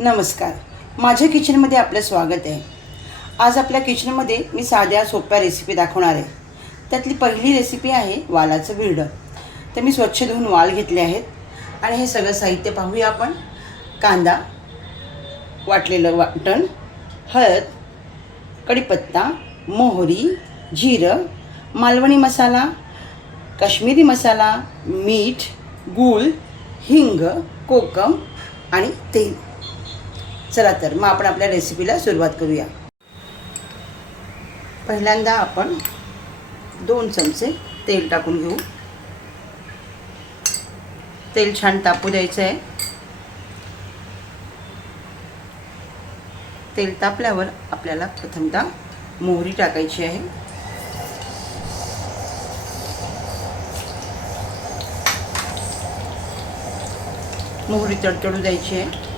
नमस्कार, माझ्या किचनमध्ये आपलं स्वागत आहे। आज आपल्या किचनमध्ये मी साध्या सोप्या रेसिपी दाखवणार आहे। त्यातली पहिली रेसिपी आहे वालाचं बिरडं। तर मी स्वच्छ धुवून वाल घेतले आहेत आणि हे सगळं साहित्य पाहूया आपण। कांदा, वाटलेलं वाटण, हळद, कढीपत्ता, मोहरी, जिरं, मालवणी मसाला, काश्मीरी मसाला, मीठ, गूळ, हिंग, कोकम आणि तेल। चला तर मग आपण आपल्या रेसिपीला सुरुवात करूया। पहिल्यांदा आपण 2 चमचे तेल टाकून घेऊ। तेल छान तापू द्यायचं आहे। तेल तापल्यावर आपल्याला प्रथमतः मोहरी टाकायची आहे। मोहरी तडतडू द्यायची आहे।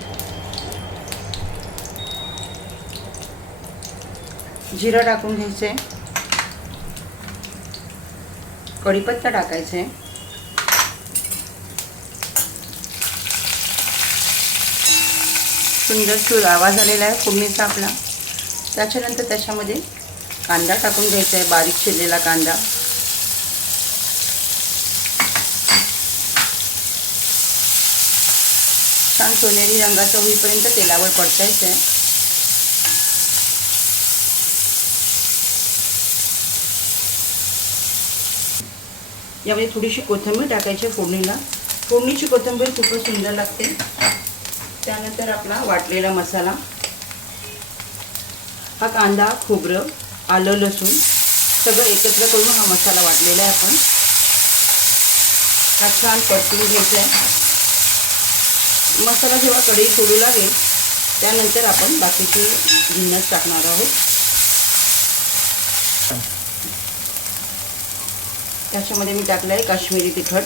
जिरं टाकून घ्यायचे, कढीपत्ता टाकायचे, सुंदर सूर आवाज आलेला आहे फोडणीचा आपला। त्याच्यानंतर त्याच्यामध्ये कांदा टाकून घ्यायचा आहे, बारीक चिरलेला कांदा। छान सोनेरी रंगाचा होईपर्यंत तेलावर परतायचं आहे। यामध्ये थोडीशी कोथिंबीर टाकायची फोडणीला। फोडणीची कोथिंबीर खूपच सुंदर लागते। त्यानंतर आपला वाटलेला मसाला, हा कांदा, खोबरं, आलं, लसूण सगळं एकत्र करून हा मसाला वाटलेला आहे आपण। हा छान परतून घ्यायचा आहे। मसाला जेव्हा कढई सोडू लागेल त्यानंतर आपण बाकीचे जिन्नस टाकणार आहोत। त्याच्यामध्ये मी टाकलं आहे काश्मीरी तिखट,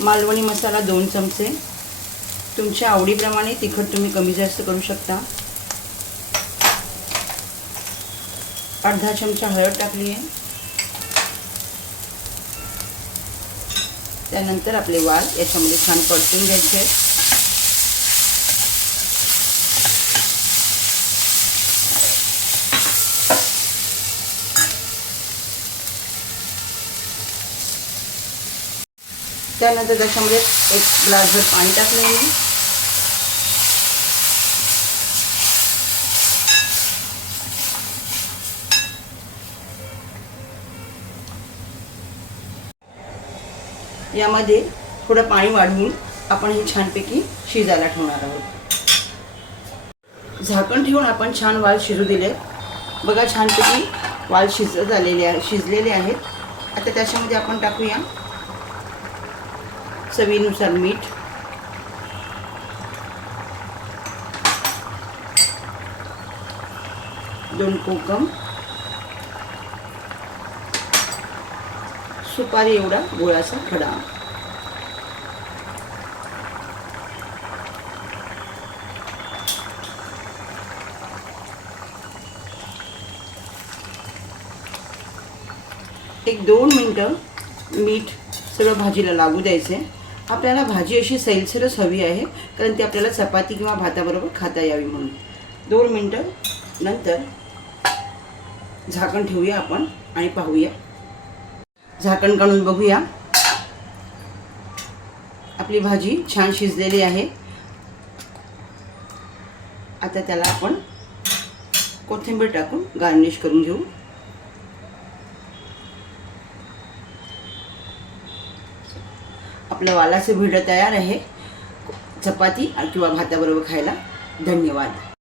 मालवणी मसाला 2 चमचे। तुमच्या आवडीप्रमाणे तिखट तुम्ही कमी जास्त करू शकता। अर्धा चमचा हळद टाकली आहे। त्यानंतर आपले वाल याच्यामध्ये छान परतून घ्यायचे आहेत। त्यानंतर त्याच्यामध्ये 1 ग्लासभर पाणी टाकलं आहे। यामध्ये थोडं पाणी वाढवून आपण हे छानपैकी शिजायला ठेवणार आहोत। झाकण ठेवून आपण छान वाल शिजू दिले। बघा छानपैकी वाल शिजलेले आहेत। आता त्याच्यामध्ये आपण टाकूया चवीनुसार मीठ, दोन कोकम, सुपारी एवढा गुळाचा खडा, एक 2 मिनिटं मीठ सगळं भाजीला लागू द्यायचे। आपल्याला भाजी अशी सैलसरच हवी आहे, कारण ती आपल्याला चपाती किंवा भाताबरोबर खाता यावी म्हणून। 2 मिनिटं नंतर झाकण ठेवूया आपण आणि पाहूया। झाकण काढून बघूया, आपली भाजी छान शिजलेली आहे। आता त्याला आपण कोथिंबीर टाकून गार्निश करून घेऊ। आपलं वालाचं बिरडं तयार आहे, चपाती किंवा भाताबरोबर खायला। धन्यवाद।